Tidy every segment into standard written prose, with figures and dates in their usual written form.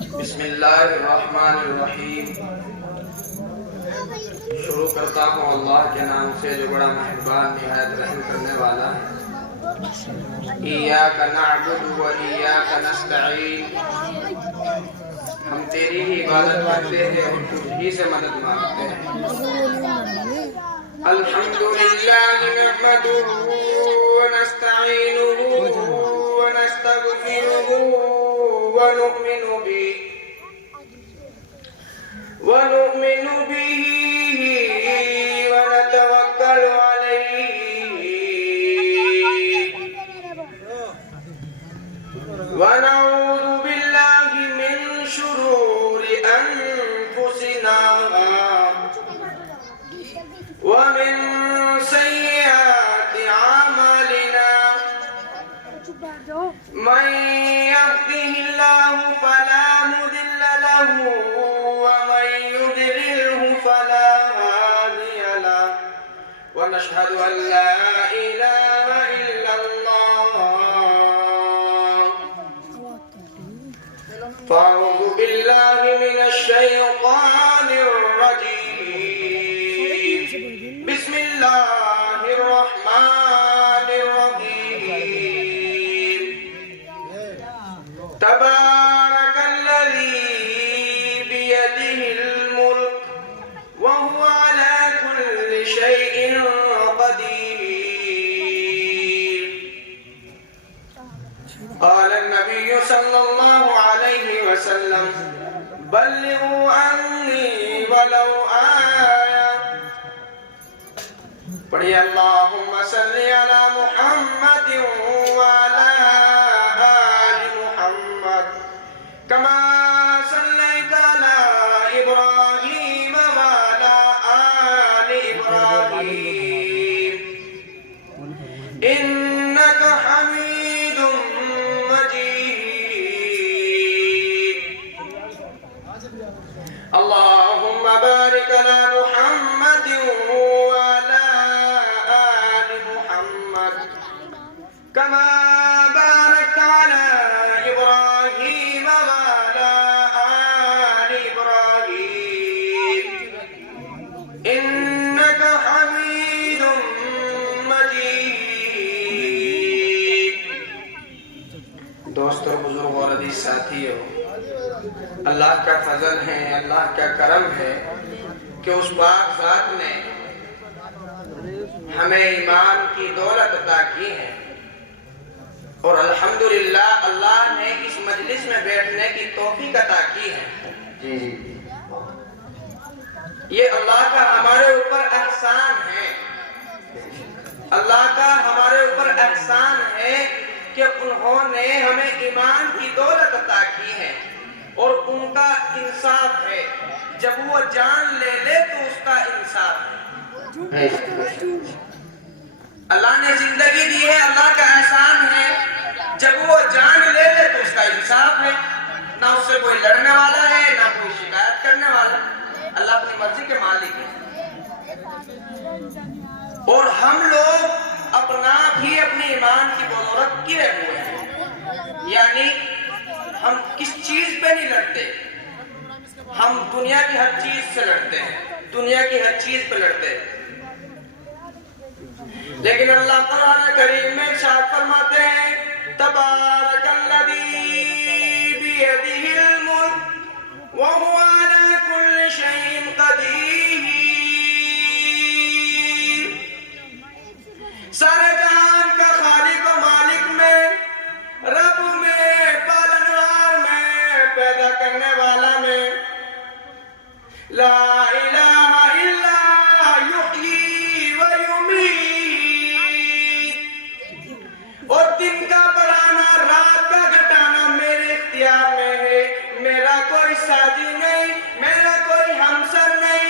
بسم اللہ الرحمن الرحیم۔ شروع کرتا ہوں اللہ کے نام سے جو بڑا مہربان نہایت رحم کرنے والا ہے۔ ایاک نعبد و ایاک نستعین، ہم تیری ہی عبادت کرتے ہیں اور تجھ ہی سے مدد مانگتے ہیں۔ الحمدللہ نحمدہ ونستعینہ ونستغفرہ ونؤمن به ونتوکل علیہ ونعوذ باللہ من شرور انفسنا ومن سیئات اعمالنا، من يهده الله فلا مضل له ومن يضلله فلا هادي له، ونشهد أن لا إله إلا الله، فأعوذ بالله من الشيطان الرجيم، بسم الله الرحمن الرحيم، تبارك الذي بيده الملك وهو على كل شيء قدير، قال النبي صلى الله عليه وسلم بلغوا عني ولو آية، پڑھیے اللہم صلی علی محمد وعلی آل محمد کما صلیت علی ابراہیم وعلی آل ابراہیم انک حمید مجید، اللہم بارک علی محمد وعلی آل محمد کما بارکت علی ابراہیم وعلی آل ابراہیم انک حمید مجید۔ دوستو، بزرگ اور عزیز ساتھیو، اللہ کا فضل ہے، اللہ کا کرم ہے کہ اس پاک ذات نے ہمیں ایمان کی دولت عطا کی ہے، اور الحمدللہ اللہ نے اس مجلس میں بیٹھنے کی توفیق عطا کی ہے۔ یہ اللہ کا ہمارے اوپر احسان ہے، اللہ کا ہمارے اوپر احسان ہے کہ انہوں نے ہمیں ایمان کی دولت عطا کی ہے، اور ان کا انصاف ہے جب وہ جان لے لے تو اس کا انصاف ہے۔ اللہ نے زندگی دی ہے، اللہ کا احسان ہے، جب وہ جان لے لے تو اس کا انصاف ہے۔ نہ اس سے کوئی لڑنے والا ہے، نہ کوئی شکایت کرنے والا، اللہ اپنی مرضی کے مالک ہے۔ اور ہم لوگ اپنا بھی اپنی ایمان کی بدولت گرے ہوئے ہیں، یعنی ہم کس چیز پہ نہیں لڑتے، ہم دنیا کی ہر چیز سے لڑتے ہیں، دنیا کی ہر چیز پہ لڑتے ہیں، لیکن اللہ قرآن کریم میں ارشاد فرماتے ہیں تبارک الذی بیدہ الملک وہو علی کل شیء قدیر، سارے جہان کا خالق و مالک میں، رب میں، پالنہار میں، پیدا کرنے والا میں، لا الہ الا یحیی و یمیت، اور دن کا بڑھانا رات کا گھٹانا میرے اختیار میں ہے، میرا کوئی ساتھی نہیں، میرا کوئی ہمسر نہیں۔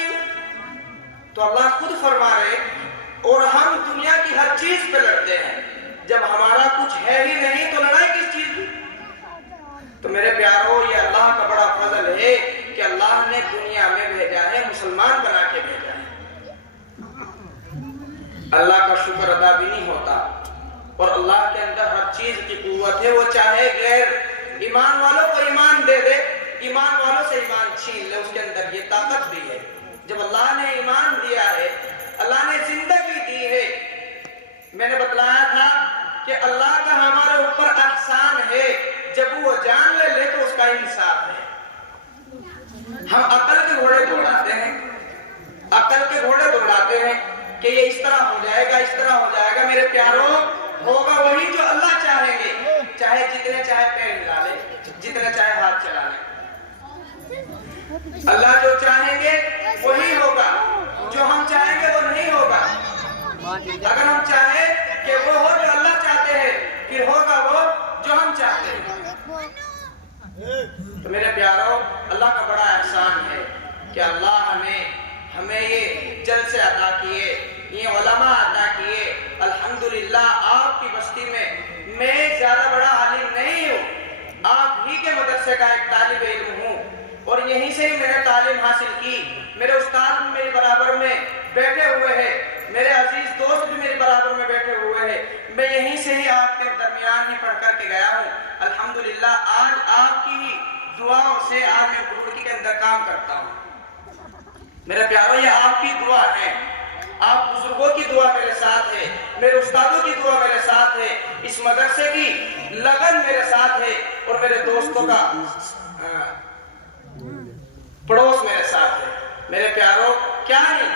تو اللہ خود فرما رہے، اور ہم دنیا کی ہر چیز پہ لڑتے ہیں، جب ہمارا کچھ ہے ہی نہیں تو لڑائی کس چیز کی؟ تو میرے پیارو، یہ اللہ کا بڑا فضل ہے کہ اللہ نے دنیا میں بھیجا ہے، مسلمان بنا کے بھیجا ہے۔ اللہ کا شکر ادا بھی نہیں ہوتا، اور اللہ کے اندر ہر چیز کی قوت ہے، وہ چاہے غیر ایمان والوں کو ایمان دے دے ایمان والوں سے ایمان چھین لے، اس کے اندر یہ طاقت بھی ہے۔ جب اللہ نے ایمان دیا ہے، اللہ نے زندگی دی ہے، میں نے بتلایا تھا کہ اللہ کا ہمارے اوپر احسان ہے، جب وہ جان لے تو اس کا انصاف ہے۔ ہم عقل کے گھوڑے دوڑاتے ہیں، عقل کے گھوڑے دوڑاتے ہیں کہ یہ اس طرح ہو جائے گا، اس طرح ہو جائے گا۔ میرے پیاروں، ہوگا وہی جو اللہ چاہیں گے، چاہے جتنے چاہے پیر ہلا لے، جتنے چاہے ہاتھ چلا لے۔ اللہ جو چاہیں گے وہی ہوگا، جو ہم چاہیں گے وہ نہیں ہوگا۔ اگر ہم چاہیں کہ وہ ہو جو اللہ چاہتے ہیں، پھر ہوگا وہ جو ہم چاہتے ہیں۔ تو میرے پیاروں، اللہ کا بڑا احسان ہے کہ اللہ نے ہمیں یہ جلسے عطا کیے، یہ علماء عطا کیے۔ الحمدللہ آپ کی بستی میں زیادہ بڑا عالم نہیں ہوں، آپ ہی کے مدرسے کا ایک طالب علم ہوں، اور یہیں سے ہی میں نے تعلیم حاصل کی۔ میرے استاد بھی میرے برابر میں بیٹھے ہوئے ہیں، میرے عزیز دوست بھی میرے برابر میں بیٹھے ہوئے ہیں، میں یہیں سے ہی آپ کے درمیان ہی پڑھ کر کے گیا ہوں۔ الحمدللہ آج آپ کی ہی دعاؤں سے آج میں پروٹی کے اندر کام کرتا ہوں۔ میرے پیاروں، یہ آپ کی دعا ہے، آپ بزرگوں کی دعا میرے ساتھ ہے، میرے استادوں کی دعا میرے ساتھ ہے، اس مدرسے کی لگن میرے ساتھ ہے، اور میرے دوستوں کا پڑوس میرے ساتھ ہے۔ میرے پیاروں، کیا نہیں،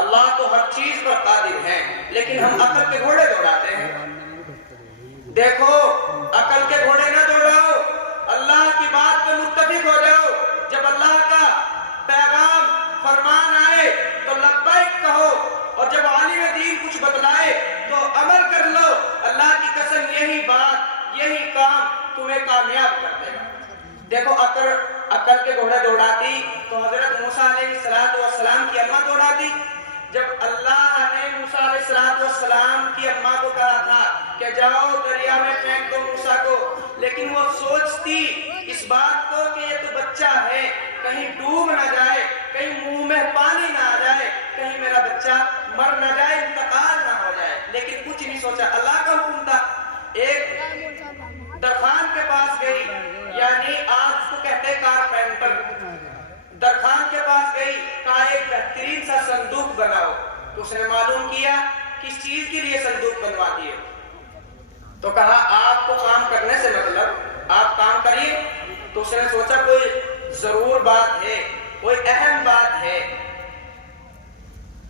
اللہ تو ہر چیز پر قادر ہے، لیکن ہم عقل کے گھوڑے دوڑاتے ہیں۔ دیکھو، عقل کے گھوڑے نہ دوڑاؤ، اللہ کی بات پہ متفق ہو جاؤ۔ جب اللہ کا پیغام فرمان آئے تو لبیک کہو، اور جب عالم دین کچھ بتلائے تو عمل کر لو۔ اللہ کی قسم، یہی بات، یہی کام تمہیں کامیاب کر دے گا۔ دیکھو، عقل کے گھوڑے دوڑاتی تو حضرت موسیٰ علیہ السلام کی اماں دوڑاتی۔ جب اللہ نے موسیٰ علیہ السلام کی اماں کو کہا تھا کہ جاؤ دریا میں پھینک دو موسیٰ کو، لیکن وہ سوچتی اس بات کو کہ یہ تو بچہ ہے، کہیں ڈوب نہ جائے، کہیں منہ میں پانی نہ آ جائے، کہیں میرا بچہ مر نہ جائے، انتقال نہ ہو جائے، لیکن کچھ نہیں سوچا۔ اللہ کا حکم تھا۔ ایک درخان کے پاس گئی، یعنی آج اس کو کہتے کارپینٹر، درخان کے پاس گئی، کہا ایک بہترین سا صندوق بناؤ۔ تو اس نے معلوم کیا کس چیز کے لیے صندوق بنوا دیے، تو کہا آپ کو کام کرنے سے مطلب، آپ کام کریے۔ تو اس نے سوچا کوئی ضرور بات ہے، کوئی اہم بات ہے،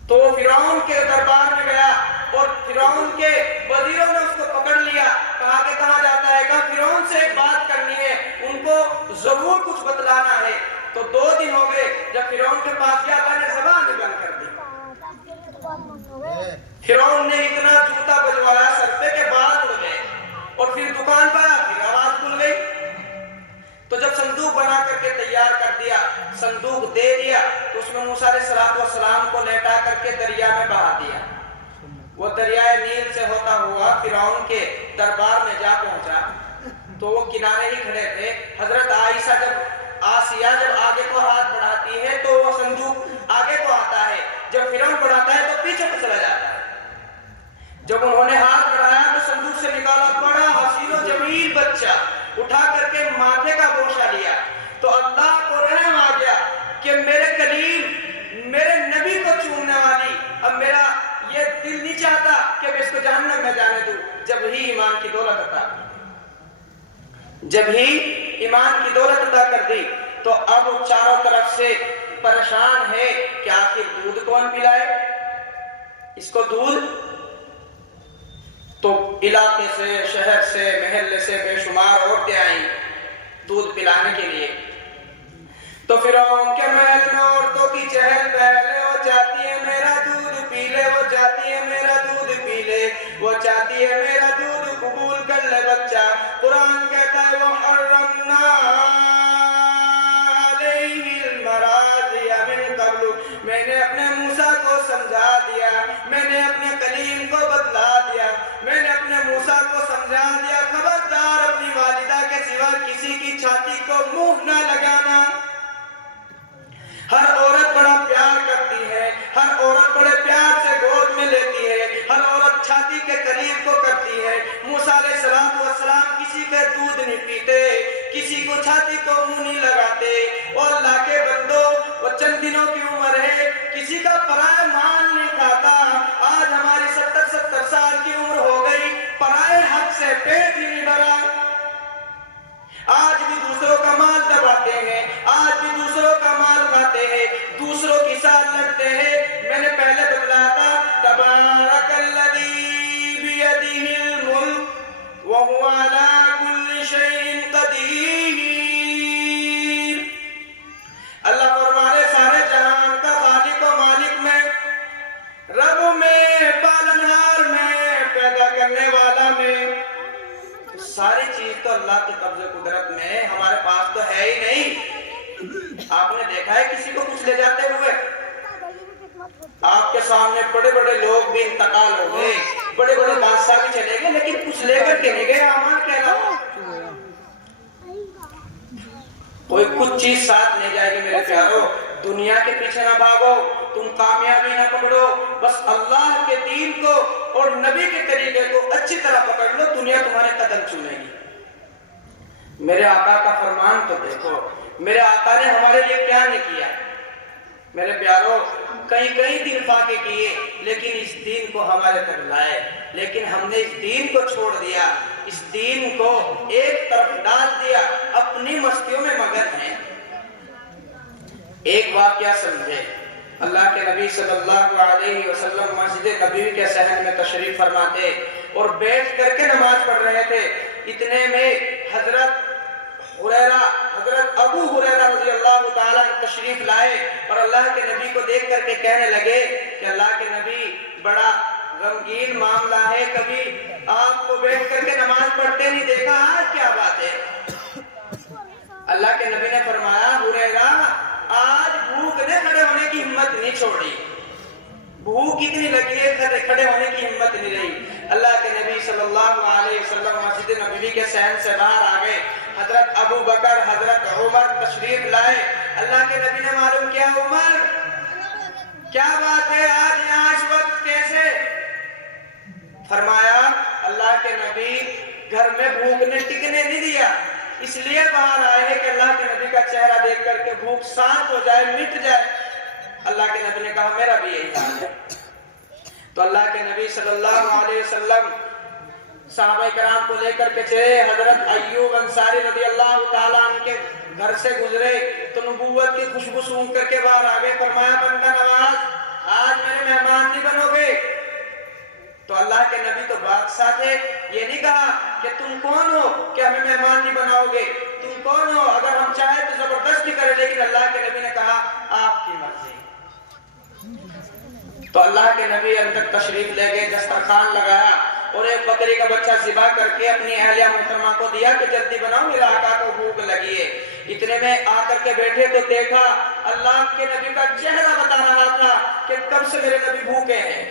تو فرعون کے دربار میں گیا، اور فرعون کے وزیروں نے اس کو پکڑ لیا، کہا کہ کہاں جاتا ہے، کہا فرعون سے ایک بات کرنی ہے، ان کو ضرور کچھ بتلانا ہے۔ تو 2 دن ہو گئے، جب فرعون کے پاس گیا، اللہ نے زبان بند کر دی۔ فرعون نے اتنا جوتا بجوایا سر پہ کہ بال اڑ گئے، اور پھر دکان پر پھر آواز کھل گئی۔ تو جب صندوق بنا کر کے تیار کر دیا، صندوق دے دیا، تو اس میں موسیٰ علیہ السلام کو لیٹا کر کے دریا میں بہا دیا۔ وہ دریائے نیل سے ہوتا ہوا فرعون کے دربار میں جا پہنچا، تو وہ کنارے ہی کھڑے تھے۔ حضرت آسیہ جب آگے کو ہاتھ بڑھاتی ہے تو وہ صندوق آگے کو آتا ہے، جب فرعون بڑھاتا ہے تو پیچھے کو چلا جاتا ہے۔ جب انہوں نے ہاتھ بڑھایا تو صندوق سے نکالا بڑا حسین و جمیل بچہ، اٹھا کر کے ماتھے کا بوشہ لیا، تو اللہ کو رحم آ گیا کہ میرے کلیم، میرے نبی کو چومنے والی، اب میرا یہ دل نہیں چاہتا کہ میں اس کو جہنم میں جانے دوں۔ جب ہی ایمان کی دولت عطا، جب ہی ایمان کی دولت عطا کر دی، تو اب چاروں طرف سے پریشان ہے کہ آخر دودھ کون پلائے اس کو دودھ۔ تو علاقے سے، شہر سے، محلے سے بے شمار عورتیں آئیں دودھ پلانے کے لیے۔ تو فرعون کے محل میں عورتوں کی چہل پہل ہے، وہ چاہتی ہے میرا دودھ پی لے، وہ چاہتی ہے میرا دودھ پی لے، وہ چاہتی ہے میرا دودھ قبول کر لے بچہ۔ قرآن کہتا ہے وَحَرَّمْنَا عَلَيْهِ الْمَرَاضِعَ مِن قَبْلُ، میں نے اپنے موسیٰ کو سمجھا دیا، میں نے اپنے کلیم کو بتلا دیا، میں نے اپنے موسیٰ کو سمجھا دیا، خبردار اپنی والدہ کے سوا کسی کی چھاتی کو منہ نہ لگانا۔ ہر عورت بڑا پیار کرتی ہے، ہر عورت بڑے پیار سے گود میں لیتی ہے، ہر عورت چھاتی کے قریب کو کرتی ہے۔ موسیٰ علیہ السلام کسی کے دودھ نہیں پیتے، کسی کو چھاتی کو منہ نہیں لگاتے. اور اللہ کے بندو وہ چند دنوں کی عمر ہے, کسی کا پرائے مال نہیں کھاتا. آج ہماری 70 سال کی عمر ہو گئی, پرائے حق سے پیٹ ہی نہیں بھرا. آج بھی دوسروں کا مال دباتے ہیں, آج بھی دوسروں کا مال کھاتے ہیں, دوسروں کے ساتھ لڑتے ہیں. میں نے پہلے بتلایا تھا, تبارک الذی بیدہ الملک وہو علی کل شیء قدیر. اللہ فرمانے سارے جہان کا خالق و مالک میں, رب میں, پالنہار میں, پیدا کرنے والا میں. ساری چیز تو اللہ کے قبضے قدرت میں ہے, ہمارے پاس تو ہے ہی نہیں. آپ نے دیکھا ہے کسی کو کچھ لے جاتے ہوئے؟ آپ کے سامنے بڑے بڑے لوگ بھی انتقال ہو گئے, بڑے بڑے بادشاہ بھی چلے گئے, لیکن کچھ لے کر کے نہیں گئے امان کے علاوہ. کوئی کچھ چیز ساتھ نہیں جائے گی. میرے پیارو, دنیا کے پیچھے نہ بھاگو, تم کامیابی نہ پکڑو, بس اللہ کے دین کو اور نبی کے طریقے کو اچھی طرح پکڑ لو, دنیا تمہارے قدم چومے گی. میرے آقا کا فرمان تو دیکھو, میرے آقا نے ہمارے لیے کیا نہیں کیا. میرے پیارو, کئی دن فاقے کیے, لیکن اس دین کو ہمارے تک لائے, لیکن ہم نے اس دین کو چھوڑ دیا, اس دین کو ایک طرف ڈال دیا, اپنی مستیوں میں مگن ہیں. ایک واقعہ سمجھے, اللہ کے نبی صلی اللہ علیہ وسلم مسجد نبوی کے صحن میں تشریف فرماتے اور بیٹھ کر کے نماز پڑھ رہے تھے. اتنے میں حضرت ابو ہریرہ رضی اللہ تعالیٰ تشریف لائے اور اللہ کے نبی کو دیکھ کر کے کہنے لگے کہ اللہ کے نبی, بڑا غمگین معاملہ ہے, کبھی آپ کو بیٹھ کر کے نماز پڑھتے نہیں دیکھا, آج کیا بات ہے؟ اللہ کے نبی نے فرمایا, ہریرہ آج بھوک نے کھڑے ہونے کی ہمت نہیں چھوڑی, بھوک اتنی لگی ہے کھڑے ہونے کی ہمت نہیں رہی. اللہ کے نبی صلی اللہ علیہ وسلم مسجد نبوی کے صحن سے باہر آ گئے. حضرت ابو بکر, حضرت عمر تشریف لائے. اللہ کے نبی نے معلوم کیا, عمر کیا بات ہے آج یہاں اس وقت کیسے؟ فرمایا, اللہ کے نبی گھر میں بھوک نے ٹکنے نہیں دیا, اس لیے باہر آئے ہیں کہ اللہ کے نبی کا چہرہ دیکھ کر کے بھوک شانت ہو جائے, مٹ جائے. اللہ کے نبی نے کہا, میرا بھی یہی حال ہے. تو اللہ کے نبی صلی اللہ علیہ وسلم صحابہ کرام کو لے کر کے چلے. حضرت ایوب انصاری رضی اللہ تعالیٰ عنہ کے گھر سے گزرے تو نبوت کی خوشبو سونگھ کر کے باہر آگے. فرمایا, بندہ نواز, آج میرے مہمان نہیں بنو گے. تو اللہ کے نبی تو بادشاہ تھے, یہ نہیں کہا کہ تم کون ہو کہ ہمیں مہمان نہیں بناؤ گے, تم کون ہو, اگر ہم چاہیں تو زبردستی کریں, لیکن اللہ کے نبی نے کہا آپ کی مرضی. تو اللہ کے نبی اندر تشریف لے گئے, دسترخوان لگایا اور ایک بکری کا بچہ ذبح کر کے اپنی اہلیہ محترمہ کو دیا کہ جلدی بناؤ, میرے آقا کو بھوک لگی ہے. اتنے میں آ کر کے بیٹھے تو دیکھا اللہ کے نبی کا چہرہ بتا رہا تھا کہ کب سے میرے نبی بھوکے ہیں.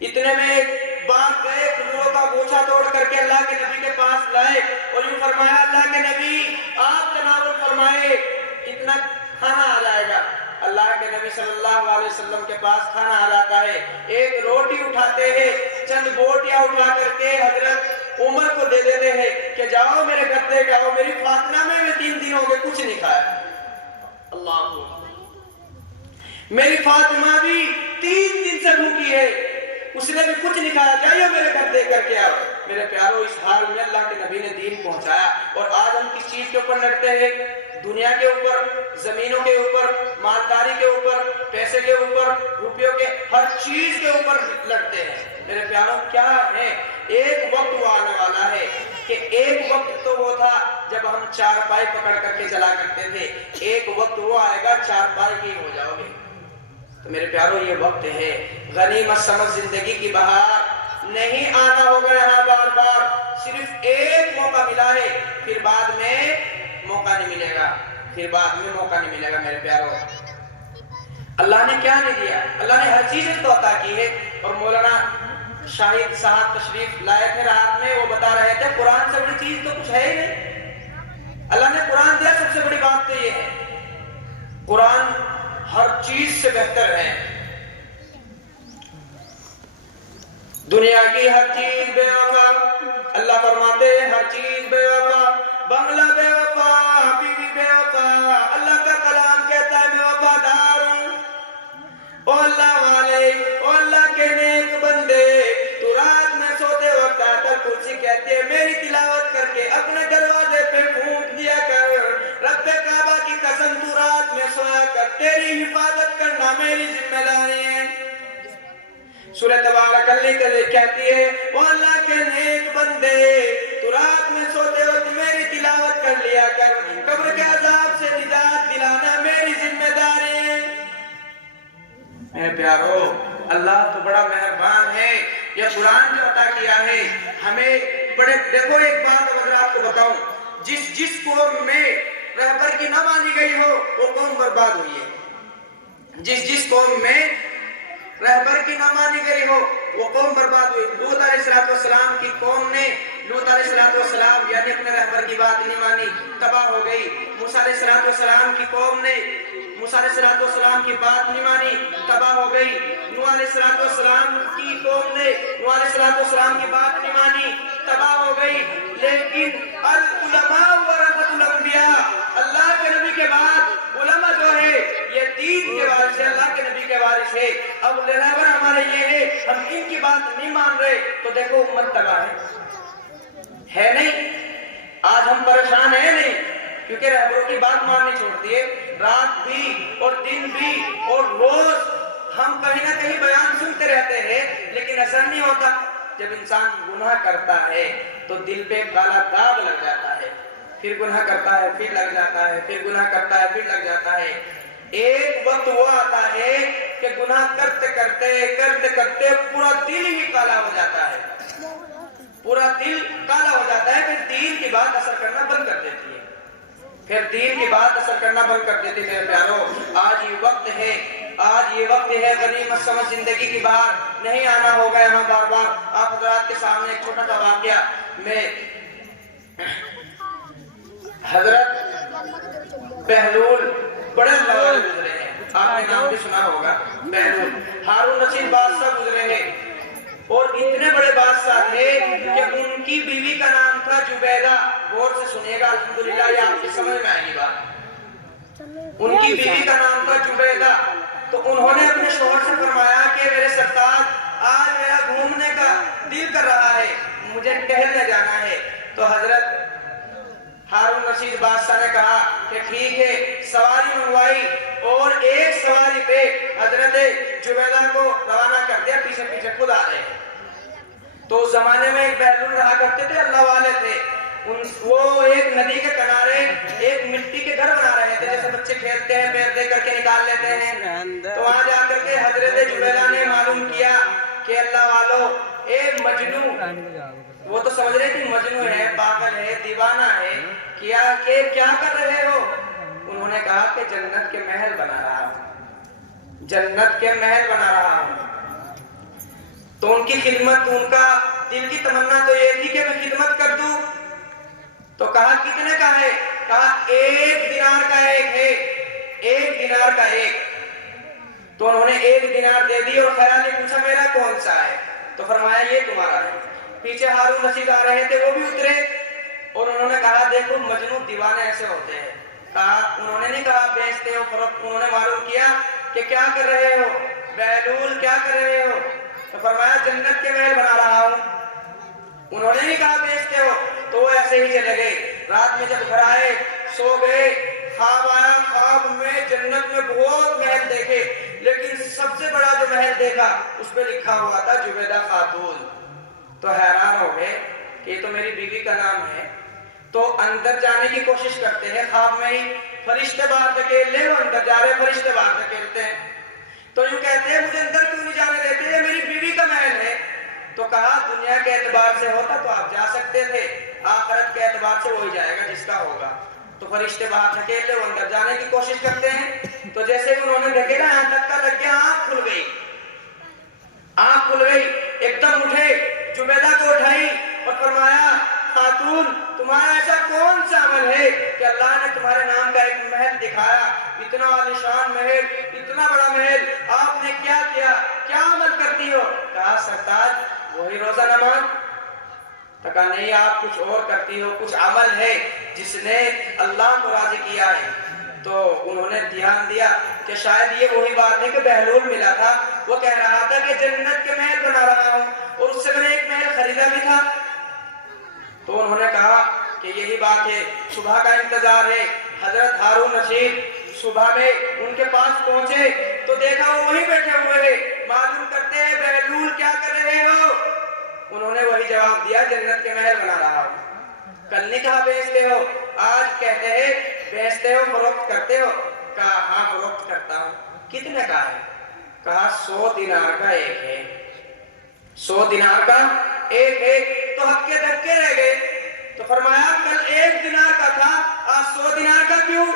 اتنے میں باغ گئے, کھجوروں کا گوچھا توڑ کر کے اللہ کے نبی کے پاس لائے اور یوں فرمایا, اللہ کے نبی آپ تناول فرمائے, اتنا کھانا آ جائے گا. اللہ کے نبی صلی اللہ علیہ وسلم کے پاس کھانا آ جاتا ہے, ایک روٹی اٹھاتے ہیں, چند بوٹیاں اٹھا کر کے حضرت عمر کو دے دیتے ہیں کہ جاؤ میرے گھر دے جاؤ, میری فاطمہ میں 3 دن ہو گئے کچھ نہیں کھایا. اللہ, میری فاطمہ بھی 3 دن سے بھوکی ہے, اس نے بھی کچھ نہیں کھایا, جائیے میرے گھر دے کر کے آؤ. میرے پیارو, اس حال میں اللہ کے نبی نے دین پہنچایا. اور آج ہم کس چیز کے اوپر لڑتے ہیں؟ دنیا کے اوپر, زمینوں کے اوپر, مالداری کے اوپر, پیسے کے اوپر, روپیوں کے, ہر چیز کے اوپر لڑتے ہیں. میرے پیاروں, کیا ہے, ایک وقت وہ آنے والا ہے کہ ایک وقت تو وہ تھا جب ہم 4 پائی پکڑ کر کے چلا کرتے تھے, ایک وقت وہ آئے گا 4 پائی کی ہو جاؤ گے. تو میرے پیاروں, یہ وقت ہے, غنیمت سمجھ زندگی کی بہار, نہیں آنا ہوگا یہاں بار بار, صرف ایک موقع ملا ہے, پھر بعد میں موقع نہیں ملے گا, پھر بعد میں موقع نہیں ملے گا. میرے پیاروں, اللہ نے کیا نہیں دیا, اللہ نے ہر چیز تو عطا کی ہے. اور مولانا شاہد صاحب تشریف لائے تھے رات میں, وہ بتا رہے تھے قرآن سے بڑی چیز تو کچھ ہے ہی نہیں. اللہ نے قرآن دیا, سب سے بڑی بات تو یہ ہے, قرآن ہر چیز سے بہتر ہے. دنیا کی ہر چیز بے وفا, اللہ فرماتے ہیں ہر چیز بے وفا, بنگلہ بے وفا، بیوی بے وفا، اللہ کا کلام کہتا ہے میں وفادار ہوں۔ او اللہ والے، او اللہ کے نیک بندے، تو رات میں سوتے وقت آ کر کرسی کہتے ہیں میری تلاوت کر کے اپنے دروازے پہ پھونک دیا کر۔ رب کعبہ کی قسم تو رات میں سویا کر، تیری حفاظت کرنا میری ذمہ داری ہے۔ سورہ تبارک کہتی ہے او اللہ کے نیک بندے، تو رات میں سوتے وقت میری تلاوت کر لیا کر، قبر کے عذاب سے نجات دلانا میری ذمہ داری ہے۔ میرے پیارو، اللہ تو بڑا مہربان ہے، یہ قرآن جو عطا کیا ہے ہمیں بڑے، دیکھو ایک بات اگر آپ کو بتاؤں، جس قوم میں رہبر کی نہ مانی گئی ہو وہ قوم برباد ہوئی ہے۔ جس قوم میں رہبر کی نہ مانی گئی ہو وہ قوم برباد ہوئی۔ لوط علیہ السلام کی قوم نے لوط علیہ السلام یعنی اپنے رہبر کی بات نہیں مانی، تباہ ہو گئی۔ موسیٰ علیہ السلام کی قوم نے موسیٰ علیہ السلام کی بات نہیں مانی، تباہ ہو گئی۔ نوح علیہ السلام کی قوم نے نوح علیہ السلام کی بات نہیں مانی، تباہ ہو گئی۔ لیکن العلماء ورثۃ الانبیاء، اللہ کے نبی کے بعد علماء جو ہے یہ دین کے وارث ہے، اللہ کے نبی کے وارث ہے۔ اب رہبر ہمارے یہ ہے، ہم ان کی بات نہیں مان رہے تو دیکھو امت تباہ ہے نہیں؟ آج ہم پریشان ہیں نہیں؟ کیونکہ رہبروں کی بات ماننی چھوڑتی ہے۔ رات بھی اور دن بھی اور روز ہم کہیں نہ کہیں بیان سنتے رہتے ہیں لیکن اثر نہیں ہوتا۔ جب انسان گناہ کرتا ہے تو دل پہ کالا داغ لگ جاتا ہے، پھر گناہ کرتا ہے پھر لگ جاتا ہے، پھر گناہ کرتا ہے پھر لگ جاتا ہے۔ ایک وقت وہ آتا ہے کہ گناہ کرتے کرتے پورا دل ہی کالا ہو جاتا ہے، پورا دل کالا ہو جاتا ہے، پھر دین کی بات اثر کرنا بند کر دیتی ہے، پھر دین کی بات اثر کرنا بند کر دیتی ہے۔ میرے پیارو، آج یہ وقت ہے غنیمت سمجھ زندگی کی باہر نہیں آنا ہوگا یہاں بار بار۔ آپ حضرات کے سامنے ایک چھوٹا سا واقعہ، میں حضرت بہلول بڑے اللہ والے گزرے ہیں، آپ نے نام بھی سنا ہوگا، بہلول ہارون رشید بادشاہ گزرے ہیں، اور اتنے بڑے بادشاہ تھے کہ ان کی بیوی کا نام تھا جبیدہ۔ غور سے سنیے گا، الحمدللہ یہ آپ کی سمجھ میں آئے گی بات۔ ان کی بیوی کا نام تھا جبیدہ، تو انہوں نے اپنے شوہر سے فرمایا کہ میرے سرتاج آج میرا گھومنے کا دل کر رہا ہے، مجھے ٹہلنے جانا ہے۔ تو حضرت ہارون رشید بادشاہ نے کہا کہ ٹھیک ہے، سواری منگوائی اور ایک سواری پہ حضرت جبیدہ کو روانہ کر دیا، پیچھے پیچھے خود آ رہے ہیں۔ تو اس زمانے میں ایک بہلول رہا کرتے تھے، اللہ والے تھے، وہ ایک ندی کے کنارے ایک مٹی کے گھر بنا رہے تھے، جیسے بچے کھیلتے ہیں پیر دے کر کے نکال لیتے ہیں۔ تو وہاں جا کر کے حضرت جبیدہ نے معلوم کیا کہ اللہ والو، اے مجنو، وہ تو سمجھ رہے تھے مجنو ہے، پاگل ہے، دیوانہ ہے، کیا کر رہے ہو؟ انہوں نے کہا کہ جنت کے محل بنا رہا ہوں، جنت کے محل بنا رہا ہوں۔ تو ان کی خدمت، ان کا دل کی تمنا تو یہ تھی کہ میں خدمت کر دوں۔ تو کہا کتنے کا ہے؟ کہا 1 دینار کا ایک ہے، 1 دینار کا ایک۔ تو انہوں نے 1 دینار دے دی اور خیال نے پوچھا میرا کون سا ہے؟ تو فرمایا یہ تمہارا ہے۔ پیچھے ہارون رشید آ رہے تھے، وہ بھی اترے اور انہوں نے کہا دیکھو مجنون دیوانے ایسے ہوتے ہیں۔ انہوں نے نہیں کہا بیچتے ہو فروخت، انہوں نے معلوم کیا کہ کیا کر رہے ہو بہلول، کیا کر رہے ہو؟ تو فرمایا جنت کے محل بنا رہا ہوں۔ انہوں نے نہیں کہا بیچتے ہو، تو وہ ایسے ہی چلے گئے۔ رات میں جب گھر آئے سو گئے، خواب آیا، خواب میں جنت میں بہت محل دیکھے، لیکن سب سے بڑا جو محل دیکھا اس پہ لکھا ہوا تھا جبیدہ خاتون۔ تو حیران ہو گئے کہ یہ تو میری بیوی کا نام ہے۔ تو اندر جانے کی کوشش کرتے ہیں، خواب میں ہی فرشتے باہر دھکیل لے، وہ اندر جا رہے، فرشتے باہر دھکیلتے ہیں۔ تو یوں کہتے ہیں مجھے اندر کیوں نہیں جانے دیتے، یہ میری بیوی کا محل ہے۔ تو کہا دنیا کے اعتبار سے ہوتا تو آپ جا سکتے تھے، آخرت کے اعتبار سے وہی جائے گا جس کا ہوگا۔ تو فرشتے باہر دھکیل لے، وہ اندر جانے کی کوشش کرتے ہیں۔ تو جیسے انہوں نے دھکیلا، یہاں دھکا لگ گیا، آنکھ کھل گئی، آنکھ کھل گئی، ایک دم اٹھے، جبیدہ کو اٹھائی اور فرمایا خاتون تمہارا ایسا کون سا عمل ہے کہ اللہ نے تمہارے نام کا ایک محل دکھایا، اتنا عالیشان محل، اتنا بڑا محل، آپ نے کیا کیا، کیا عمل کرتی ہو؟ کہا سرتاج وہی روزہ نماز۔ تو کہا نہیں آپ کچھ اور کرتی ہو, کچھ عمل ہے جس نے اللہ کو راضی کیا ہے. تو انہوں نے دھیان دیا کہ شاید یہ وہی بات ہے کہ بہلول ملا تھا, وہ کہہ رہا تھا کہ جنت کے محل بنا رہا ہوں اور اس سے میں نے ایک محل خریدا بھی تھا. تو انہوں نے کہا کہ یہی بات ہے, صبح کا انتظار ہے. حضرت ہارون رشید صبح میں ان کے پاس پہنچے تو دیکھا وہ وہیں بیٹھے ہوئے ہیں. معلوم کرتے ہیں بہلول کیا کر رہے ہو؟ انہوں نے وہی جواب دیا جنت کے محل بنا رہا ہوں. کل نہیں کہا بیچتے ہو, آج کہتے ہیں بیچتے ہو, فروخت کرتے ہو. کہا ہاں فروخت کرتا ہوں. کتنے کا ہے؟ کہا 100 دینار کا ایک ہے. 100 دینار کا ایک ہے. تو ہکے دھکے رہ گئے. تو فرمایا کل 1 دینار کا تھا, آج 100 دینار کا کیوں؟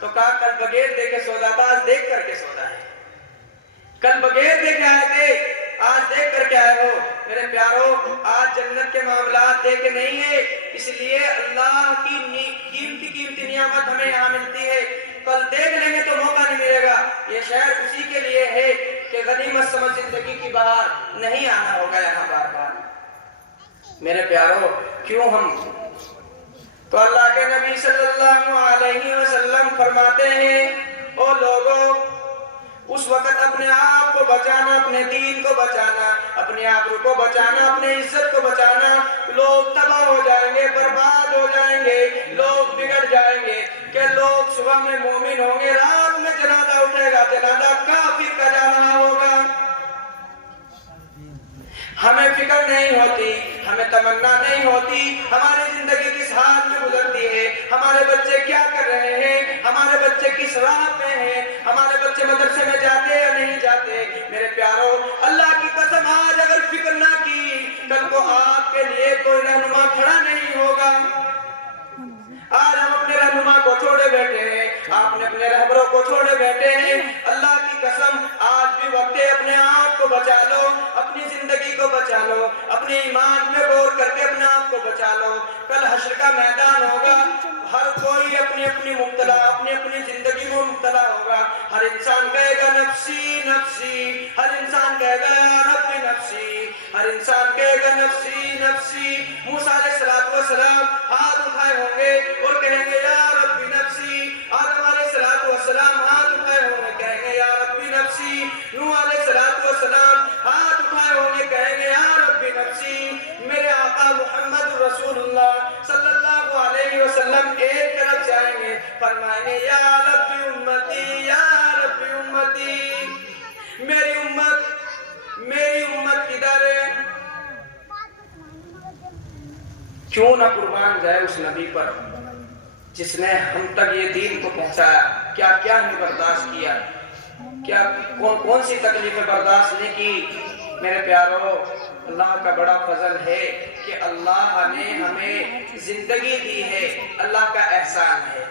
تو کہا کل بغیر دیکھے سودا تھا, آج دیکھ کر کے سودا ہے. کل بغیر دیکھے آئے تھے, آج دیکھ کر کے آئے ہو. میرے پیارو, آج جنت کے معاملات دیکھے نہیں ہے, اس لیے اللہ کی قیمتی نعمت ہمیں یہاں ملتی ہے. کل دیکھ لیں گے تو موقع نہیں ملے گا. یہ شہر اسی کے لیے ہے کہ غنیمت سمجھ زندگی کی بہار نہیں آنا ہوگا یہاں بار بار. میرے پیارو, کیوں ہم تو اللہ کے نبی صلی اللہ علیہ وسلم فرماتے ہیں او لوگوں, اس وقت اپنے آپ کو بچانا, اپنے دین کو بچانا, اپنے آبرو کو بچانا, اپنے عزت کو بچانا. لوگ تباہ ہو جائیں گے, برباد ہو جائیں گے, لوگ بگڑ جائیں گے. کہ لوگ صبح میں مومن ہوں گے, رات میں جنازہ اٹھے گا, جنازہ کافر کا جا رہا ہوگا. ہمیں فکر نہیں ہوتی, ہمیں تمنا نہیں ہوتی ہماری زندگی کس حال میں گزرتی ہے, ہمارے بچے کیا کر رہے ہیں, ہمارے بچے کس راہ پہ ہیں, ہمارے بچے مدرسے میں جاتے یا نہیں جاتے. میرے پیارو, اللہ کی قسم آج اگر فکر نہ کی, کل کو آپ کے لیے کوئی رہنما کھڑا نہیں ہوگا. آج ہم اپنے رہنما کو چھوڑے بیٹھے ہیں, آپ نے اپنے رہبروں کو چھوڑے بیٹھے ہیں. اللہ کی قسم آج بھی وقت ہے, اپنے آپ کو بچا لو, اپنی زندگی کو بچا لو, اپنے ایمان پہ غور کر کے اپنے آپ کو بچا لو. کل حشر کا میدان ہوگا, ہر کوئی اپنی اپنی مبتلا, اپنی اپنی زندگی میں مبتلا ہوگا. ہر انسان کہے گا نفسی نفسی, ہر انسان کہے گا یا رب نفسی, ہر انسان کہے گا نفسی نفسی. موسیٰ علیہ السلام ہاتھ اٹھائے ہوں گے اور کہیں گے یا رب نفسی. آدم علیہ السلام ہاتھ اٹھائے ہوں گے, کہیں گے یا رب نفسی. نوح علیہ السلام ہاتھ اٹھائے ہوں گے, کہیں گے یا رب نفسی. میرے آقا محمد رسول اللہ صلی اللہ علیہ وسلم ایک طرف جائیں گے, فرمائیں گے یا رب امتی, یا رب امتی. میری امت کدھر ہے؟ کیوں نہ قربان جائے اس نبی پر جس نے ہم تک یہ دین کو پہنچایا. کیا کیا ہمیں برداشت کیا, کیا کون سی تکلیفیں برداشت نہیں کی. میرے پیارو, اللہ کا بڑا فضل ہے کہ اللہ نے ہمیں زندگی دی ہے, اللہ کا احسان ہے.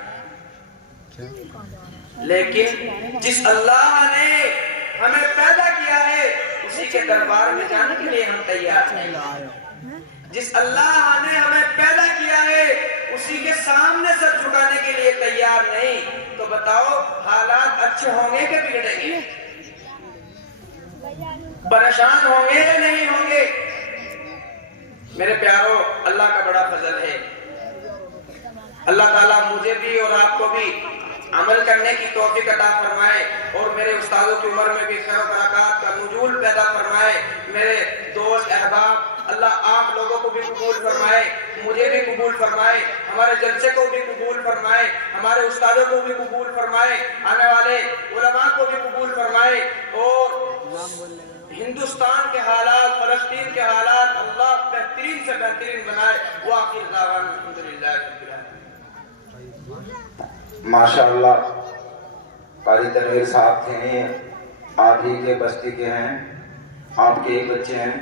لیکن جس اللہ نے ہمیں پیدا کیا ہے اسی کے دربار میں جانے کے لیے ہم تیار نہیں. جس اللہ نے ہمیں پیدا کیا ہے اسی کے سامنے سر جھکانے کے لیے تیار نہیں. تو بتاؤ حالات اچھے ہوں گے کہ بگڑیں گے, پریشان ہوں گے یا نہیں ہوں گے. میرے پیارو, اللہ کا بڑا فضل ہے. اللہ تعالیٰ مجھے بھی اور آپ کو بھی عمل کرنے کی توفیق عطا فرمائے اور میرے استادوں کی عمر میں بھی خیر و برکات کا نزول پیدا فرمائے. میرے دوست احباب, اللہ آپ لوگوں کو بھی قبول فرمائے, مجھے بھی قبول فرمائے, ہمارے جلسے کو بھی قبول فرمائے, ہمارے استادوں کو بھی قبول فرمائے, آنے والے علماء کو بھی قبول فرمائے. اور ہندوستان کے حالات, فلسطین کے حالات اللہ بہترین سے بہترین بنائے. وآخر دعوانا الحمدللہ رب العالمین. ماشاءاللہ, قاری تنویر صاحب تھے, آپ ہی کے بستی کے ہیں, آپ کے ایک بچے ہیں.